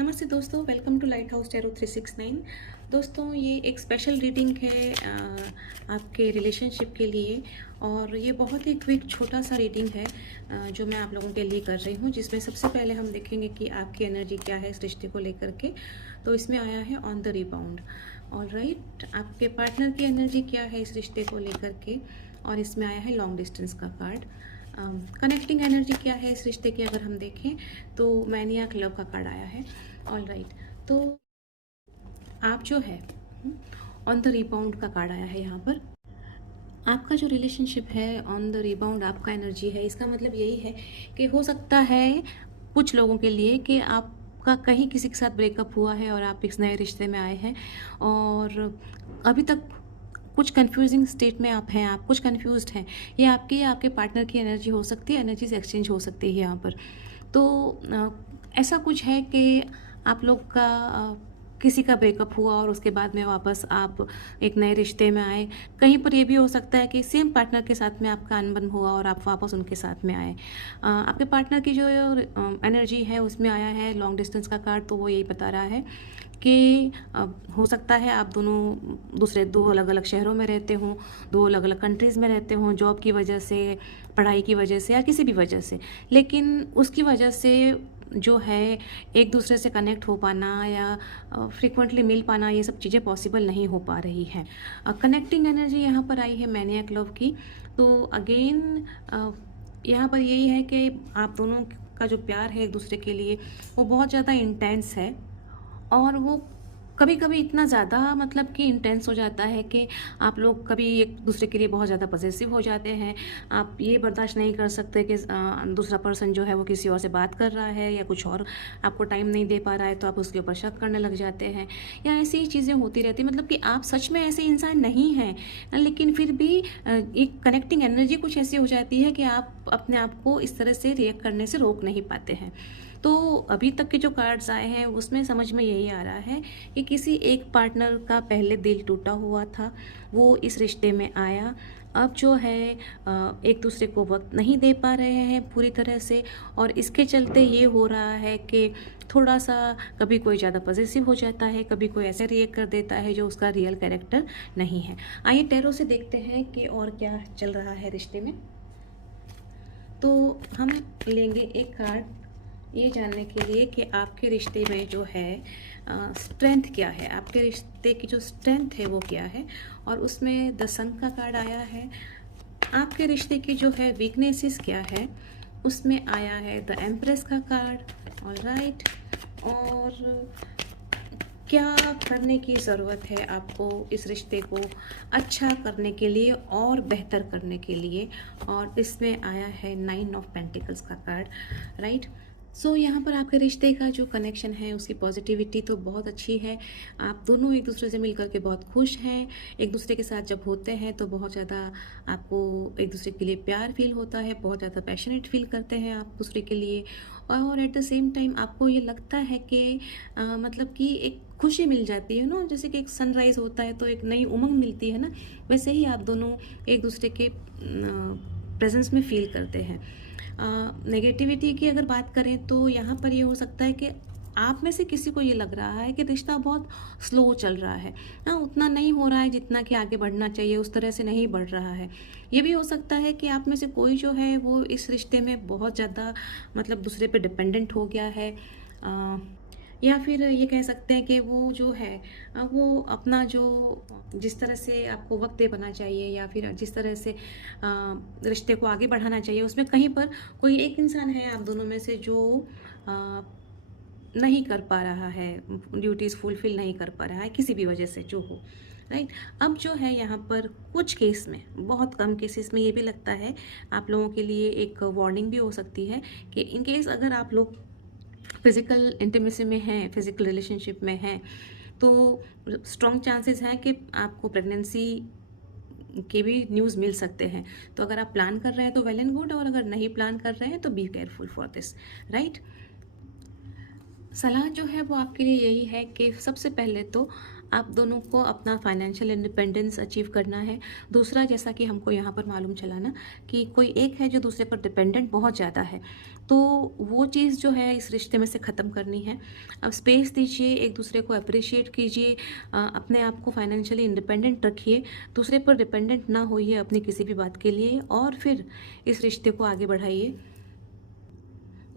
नमस्ते दोस्तों, welcome to light house tarot 369। दोस्तों, ये एक स्पेशल रीडिंग है आपके रिलेशनशिप के लिए। और ये बहुत ही क्विक छोटा सा रीडिंग है जो मैं आप लोगों के लिए कर रही हूँ, जिसमें सबसे पहले हम देखेंगे कि आपकी एनर्जी क्या है इस रिश्ते को लेकर के। तो इसमें आया है on the rebound. All right, आपके पार्टनर की एनर्जी क्या है इस रिश्ते को लेकर के। और इसमें आया है लॉन्ग डिस्टेंस का कार्ड। कनेक्टिंग एनर्जी क्या है इस रिश्ते की अगर हम देखें तो मैनियाक लव का कार्ड आया है। ऑल राइट, तो आप जो है ऑन द रिबाउंड का कार्ड आया है यहाँ पर। आपका जो रिलेशनशिप है ऑन द रिबाउंड आपका एनर्जी है, इसका मतलब यही है कि हो सकता है कुछ लोगों के लिए कि आपका कहीं किसी के साथ ब्रेकअप हुआ है और आप एक नए रिश्ते में आए हैं और अभी तक कुछ कंफ्यूजिंग स्टेट में आप हैं, आप कुछ कंफ्यूज्ड हैं। ये आपकी या आपके पार्टनर की एनर्जी हो सकती है, एनर्जीज एक्सचेंज हो सकती है यहाँ पर। तो ऐसा कुछ है कि आप लोग का किसी का ब्रेकअप हुआ और उसके बाद में वापस आप एक नए रिश्ते में आए। कहीं पर ये भी हो सकता है कि सेम पार्टनर के साथ में आपका अनबन हुआ और आप वापस उनके साथ में आए। आपके पार्टनर की जो एनर्जी है उसमें आया है लॉन्ग डिस्टेंस का कार्ड। तो वो यही बता रहा है कि हो सकता है आप दोनों दो अलग अलग शहरों में रहते हों, दो अलग अलग कंट्रीज़ में रहते हों, जॉब की वजह से, पढ़ाई की वजह से या किसी भी वजह से। लेकिन उसकी वजह से जो है एक दूसरे से कनेक्ट हो पाना या फ्रिक्वेंटली मिल पाना, ये सब चीज़ें पॉसिबल नहीं हो पा रही हैं। कनेक्टिंग एनर्जी यहाँ पर आई है मैनियक लव की। तो अगेन यहाँ पर यही है कि आप दोनों का जो प्यार है एक दूसरे के लिए वो बहुत ज़्यादा इंटेंस है। और वो कभी कभी इतना ज़्यादा मतलब कि इंटेंस हो जाता है कि आप लोग कभी एक दूसरे के लिए बहुत ज़्यादा पॉसेसिव हो जाते हैं। आप ये बर्दाश्त नहीं कर सकते कि दूसरा पर्सन जो है वो किसी और से बात कर रहा है या कुछ और आपको टाइम नहीं दे पा रहा है, तो आप उसके ऊपर शक करने लग जाते हैं या ऐसी ही चीज़ें होती रहती। मतलब कि आप सच में ऐसे इंसान नहीं हैं, लेकिन फिर भी एक कनेक्टिंग एनर्जी कुछ ऐसी हो जाती है कि आप अपने आप को इस तरह से रिएक्ट करने से रोक नहीं पाते हैं। तो अभी तक के जो कार्ड्स आए हैं उसमें समझ में यही आ रहा है कि किसी एक पार्टनर का पहले दिल टूटा हुआ था, वो इस रिश्ते में आया। अब जो है एक दूसरे को वक्त नहीं दे पा रहे हैं पूरी तरह से, और इसके चलते ये हो रहा है कि थोड़ा सा कभी कोई ज़्यादा पॉसेसिव हो जाता है, कभी कोई ऐसे रिएक्ट कर देता है जो उसका रियल कैरेक्टर नहीं है। आइए टैरो से देखते हैं कि और क्या चल रहा है रिश्ते में। तो हम लेंगे एक कार्ड ये जानने के लिए कि आपके रिश्ते में जो है स्ट्रेंथ क्या है, आपके रिश्ते की जो स्ट्रेंथ है वो क्या है। और उसमें द सन का कार्ड आया है। आपके रिश्ते की जो है वीकनेसेस क्या है, उसमें आया है द एम्प्रेस का कार्ड। ऑल राइट, और क्या करने की ज़रूरत है आपको इस रिश्ते को अच्छा करने के लिए और बेहतर करने के लिए। और इसमें आया है 9 ऑफ पेंटिकल्स का कार्ड। राइट, सो यहाँ पर आपके रिश्ते का जो कनेक्शन है उसकी पॉजिटिविटी तो बहुत अच्छी है। आप दोनों एक दूसरे से मिलकर के बहुत खुश हैं। एक दूसरे के साथ जब होते हैं तो बहुत ज़्यादा आपको एक दूसरे के लिए प्यार फील होता है, बहुत ज़्यादा पैशनेट फील करते हैं आप दूसरे के लिए। और एट द सेम टाइम आपको ये लगता है कि मतलब कि एक खुशी मिल जाती है ना, जैसे कि एक सनराइज़ होता है तो एक नई उमंग मिलती है ना, वैसे ही आप दोनों एक दूसरे के प्रेजेंस में फील करते हैं। नेगेटिविटी की अगर बात करें तो यहाँ पर ये हो सकता है कि आप में से किसी को ये लग रहा है कि रिश्ता बहुत स्लो चल रहा है, हाँ उतना नहीं हो रहा है जितना कि आगे बढ़ना चाहिए, उस तरह से नहीं बढ़ रहा है। ये भी हो सकता है कि आप में से कोई जो है वो इस रिश्ते में बहुत ज़्यादा मतलब दूसरे पे डिपेंडेंट हो गया है। या फिर ये कह सकते हैं कि वो जो है वो अपना जो जिस तरह से आपको वक्त दे पाना चाहिए या फिर जिस तरह से रिश्ते को आगे बढ़ाना चाहिए, उसमें कहीं पर कोई एक इंसान है आप दोनों में से जो अ, नहीं कर पा रहा है, ड्यूटीज़ फुलफिल नहीं कर पा रहा है किसी भी वजह से जो हो। राइट, अब जो है यहाँ पर कुछ केस में, बहुत कम केसेस में ये भी लगता है आप लोगों के लिए एक वार्निंग भी हो सकती है कि इन केस अगर आप लोग फिज़िकल इंटीमेसी में हैं, फिज़िकल रिलेशनशिप में हैं, तो स्ट्रॉन्ग चांसेस हैं कि आपको प्रेगनेंसी के भी न्यूज़ मिल सकते हैं। तो अगर आप प्लान कर रहे हैं तो वेल एंड गुड, और अगर नहीं प्लान कर रहे हैं तो be careful for this. Right, सलाह जो है वो आपके लिए यही है कि सबसे पहले तो आप दोनों को अपना फाइनेंशियल इंडिपेंडेंस अचीव करना है। दूसरा, जैसा कि हमको यहाँ पर मालूम चला ना कि कोई एक है जो दूसरे पर डिपेंडेंट बहुत ज़्यादा है, तो वो चीज़ जो है इस रिश्ते में से ख़त्म करनी है। अब स्पेस दीजिए, एक दूसरे को अप्रिशिएट कीजिए, अपने आप को फाइनेंशियली इंडिपेंडेंट रखिए, दूसरे पर डिपेंडेंट ना होइए अपनी किसी भी बात के लिए, और फिर इस रिश्ते को आगे बढ़ाइए।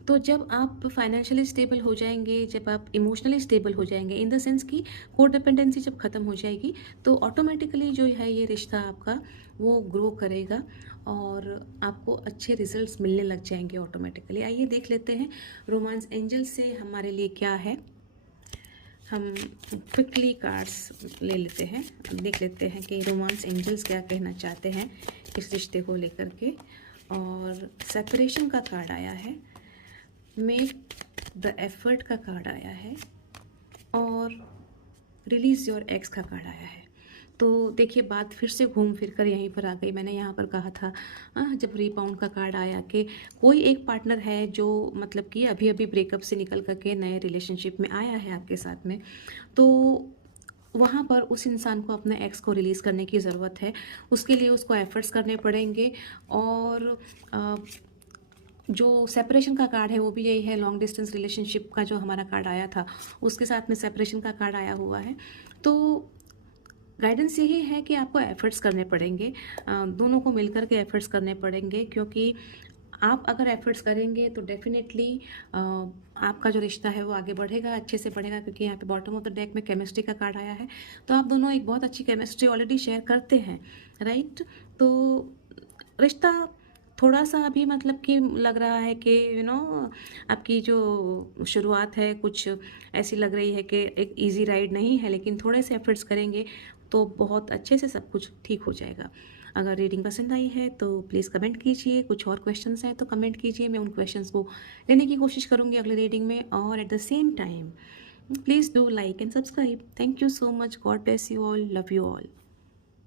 तो जब आप फाइनेंशियली स्टेबल हो जाएंगे, जब आप इमोशनली स्टेबल हो जाएंगे, इन द सेंस कि कोड डिपेंडेंसी जब ख़त्म हो जाएगी, तो ऑटोमेटिकली जो है ये रिश्ता आपका वो ग्रो करेगा और आपको अच्छे रिजल्ट्स मिलने लग जाएंगे ऑटोमेटिकली। आइए देख लेते हैं रोमांस एंजल से हमारे लिए क्या है। हम क्विकली कार्ड्स ले लेते हैं, देख लेते हैं कि रोमांस एंजल्स क्या कहना चाहते हैं इस रिश्ते को लेकर के। और सेपरेशन का कार्ड आया है, मेक द एफर्ट का कार्ड आया है, और रिलीज़ योर एक्स का कार्ड आया है। तो देखिए, बात फिर से घूम फिर कर यहीं पर आ गई। मैंने यहाँ पर कहा था जब रीबाउंड का कार्ड आया कि कोई एक पार्टनर है जो मतलब कि अभी अभी ब्रेकअप से निकल करके नए रिलेशनशिप में आया है आपके साथ में, तो वहाँ पर उस इंसान को अपने एक्स को रिलीज़ करने की ज़रूरत है। उसके लिए उसको एफ़र्ट्स करने पड़ेंगे। और जो सेपरेशन का कार्ड है वो भी यही है, लॉन्ग डिस्टेंस रिलेशनशिप का जो हमारा कार्ड आया था उसके साथ में सेपरेशन का कार्ड आया हुआ है। तो गाइडेंस यही है कि आपको एफ़र्ट्स करने पड़ेंगे, दोनों को मिलकर के एफ़र्ट्स करने पड़ेंगे, क्योंकि आप अगर एफ़र्ट्स करेंगे तो डेफ़िनेटली आपका जो रिश्ता है वो आगे बढ़ेगा, अच्छे से बढ़ेगा, क्योंकि यहाँ पे बॉटम ऑफ द डेक में केमिस्ट्री का कार्ड आया है। तो आप दोनों एक बहुत अच्छी केमिस्ट्री ऑलरेडी शेयर करते हैं, राइट? तो रिश्ता थोड़ा-सा अभी मतलब कि लग रहा है कि आपकी जो शुरुआत है कुछ ऐसी लग रही है कि एक ईज़ी राइड नहीं है, लेकिन थोड़े से एफ़र्ट्स करेंगे तो बहुत अच्छे से सब कुछ ठीक हो जाएगा। अगर रीडिंग पसंद आई है तो प्लीज़ कमेंट कीजिए, कुछ और क्वेश्चंस हैं तो कमेंट कीजिए, मैं उन क्वेश्चंस को लेने की कोशिश करूँगी अगले रीडिंग में। और at the same time please do like and subscribe. Thank you so much, God bless you all, love you all.